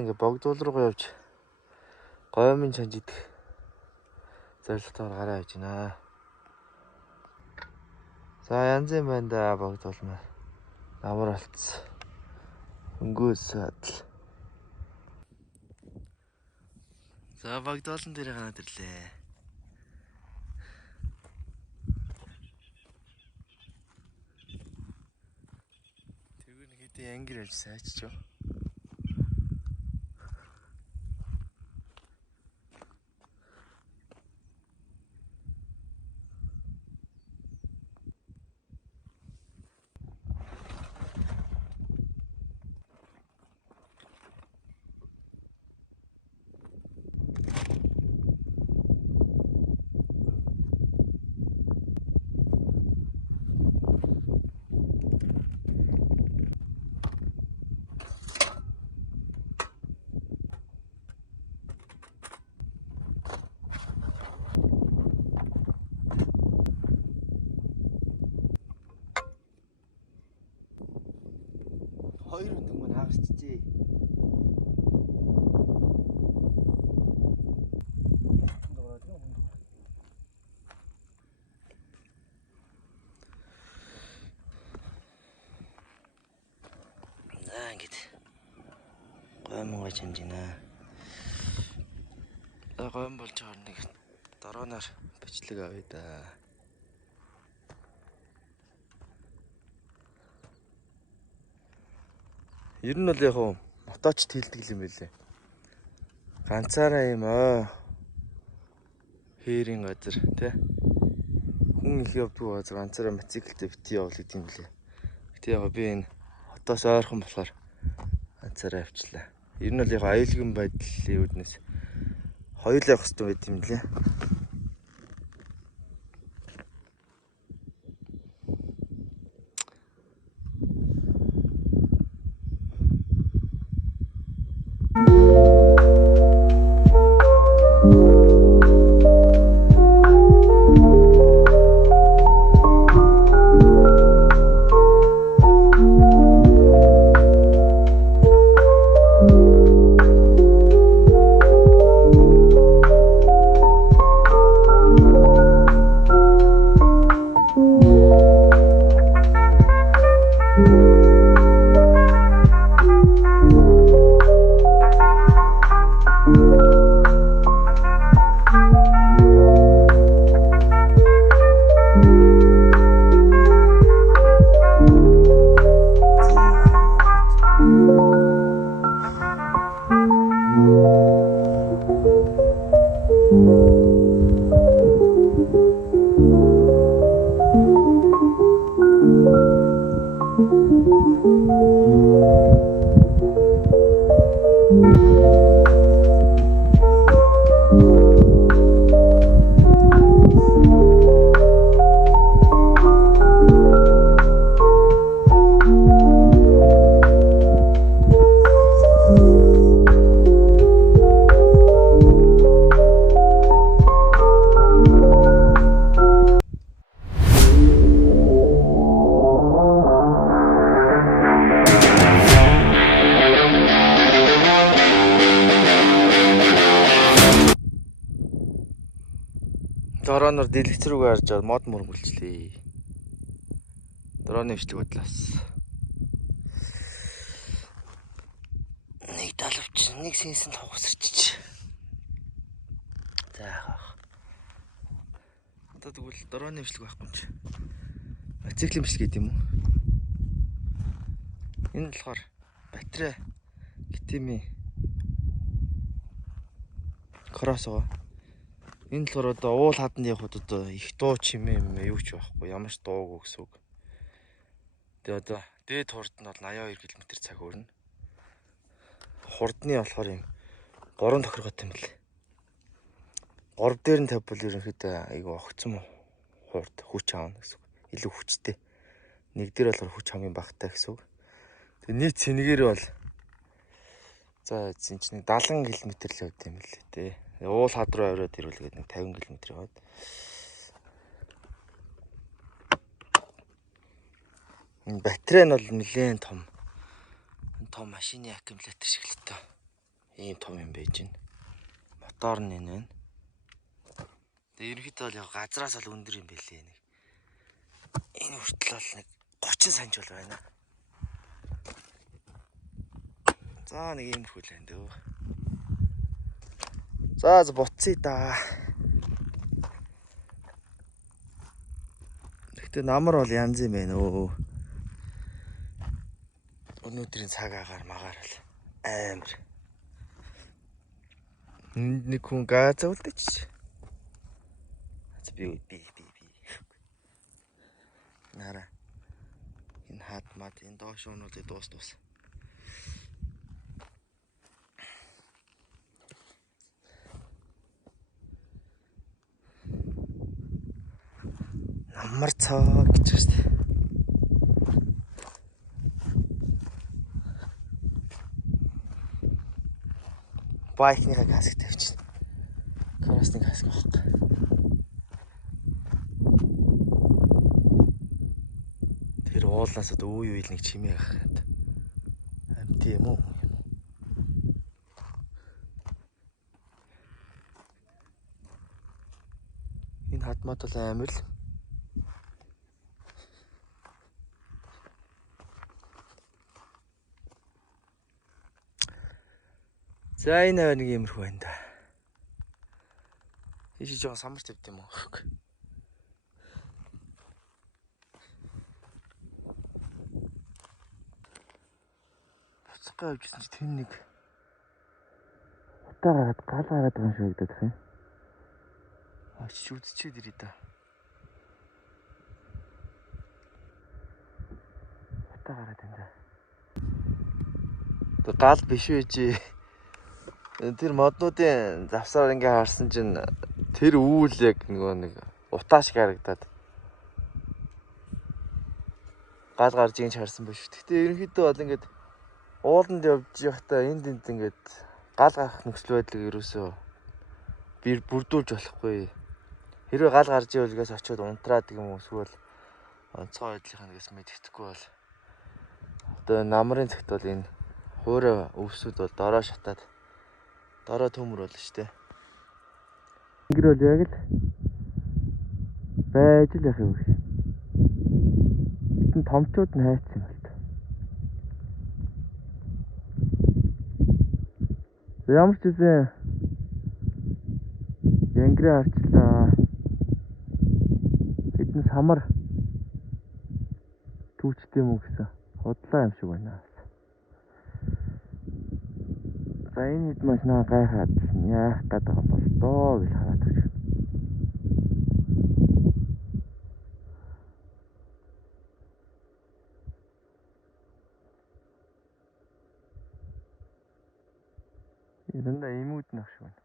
ингээ богдуул руугаа явж Гомын чанж идэх зорилготойгоор гараа явж байна. За янзын байна да богдуулмаар. Амар болцсон. Өнгөөс адил. За богдуулан дээр ганаад ирлээ. Тэгвэр нэг хэдийн ангир явж сайччоо. Хоёр өндөг мань хагасчихжээ. За ингэж гомгоо чанжина. Гом болж байгаа нэг дорооноор бичлэг авъя да. Ер нь бол яг хуу моточ тэлдэг юм байлээ. Ганцаараа юм хээрийн газар тий. Хүн их явдгүй газар ганцаараа мотоциклтэй бити явуул гэдэг юм лээ. Гэтэ яг би энэ хотоос ойрхон болохоор ганцаараа авчлаа. Ер нь бол яг аюулгүй байдлын үүднээс хоёулаа явах хэрэгтэй байт юм лээ. Дорооноор дэлгэц рүүгээ харж аваад мод мөргөлжлээ. Дорооны бичлэг бодлоос. Нэг далавч, нэг сэнсэнд хугасарчиж. За яах. Одоо тэгвэл дорооны бичлэг байхгүй юм чи. Мотоциклийн бичлэг гэдэг юм уу? Энэ болохоор батарей гитими кросс байгаа. Энэ болохоор одоо уул хаданд явхад одоо их дуу чимээ юу ч байхгүй, ямар ч дуугүй гэсэн үг. Тэгээ одоо дээд хурд нь бол 82 км/цаг хүрнэ. Хурдны болохоор юм 3 тохиргоотой юм бэл. 3 дээр нь тавьбал ерөнхийдөө айгүй огцом хурд хүч аавна гэсэн үг. Илүү хүчтэй. Нэг дээр болохоор хүч хамгийн багатай гэсэн үг. Тэгээ нийт цэнэгээр бол за чинь 70 км л явд юм л дээ. Уул хад руу аваад ирүүлгээд нэг 50 км яваад. Энэ батарей нь бол нэлээд том машины аккумулятор шиг л тоо. ийм том юм байж байна. Мотор нь энэ байна. Тэгээ ерөнхийдөө бол яг газраас л өндөр юм бэлээ нэг. Энэ хүртэл бол нэг 30 санж бол байна. За нэг иймэрхүү л байна дөө. За буцъя да. Гэтэ намар бол янз юм байна өө. Өнөөдрийн цаг агаар магаар л амар. Нэг хүн газ өвлдөж. Би. Нара. Энэ хат мат энэ доош уунуудыг дуус. Намар цаа гэж байна. Байкныхаа каск тавьчихна. Кросны каск авах. Тэр уулнаас үе нэг чимээ ахад. Амт юм уу? Энэ хатмат бол амар л. За энэ нэг иймэрхүү байна да. Тийш жоохон самар тавьд юм уу? Буцахгүй явжсэн чи тэн нэг утаа гал гараад байгаа юм шигагдаад байна. Очиж үзчихэд ирээ да. Утаа гараад байна да. Тэг гал биш үжи. Тэр моднуудын завсаар ингээ харсан чинь тэр үүл яг нэг утаа шиг харагдаад гал гарж ийн харсан биш. Гэхдээ ерөнхийдөө бол ингээд ууланд явж явахдаа энд ингээд гал гарах нөхцөл байдлыг ерөөсөө би бүрдүүлж болохгүй. Хэрвээ гал гарч ивэл гээс очиод унтраад юм уу эсвэл онцгой байдлынхаа нэгээс мэддэхгүй бол одоо намрын цагт бол энэ хуурай өвсүүд бол дороо шатаад дороо төмөр болно шүү дээ. Ингэр бол яг л байж л явах юм. Эдэн томчууд нь хайцсан юм л та. Ямар ч үсэн янгрээ харчлаа. Эдэн самар түүчтэй юм уу гэсэн худлаа юм шиг байна. За энэ хэд машинаа гайхаад яах гэдэг юм бол доо гэж хараад байна. Эрэндээ имүүд нөх шиг байна.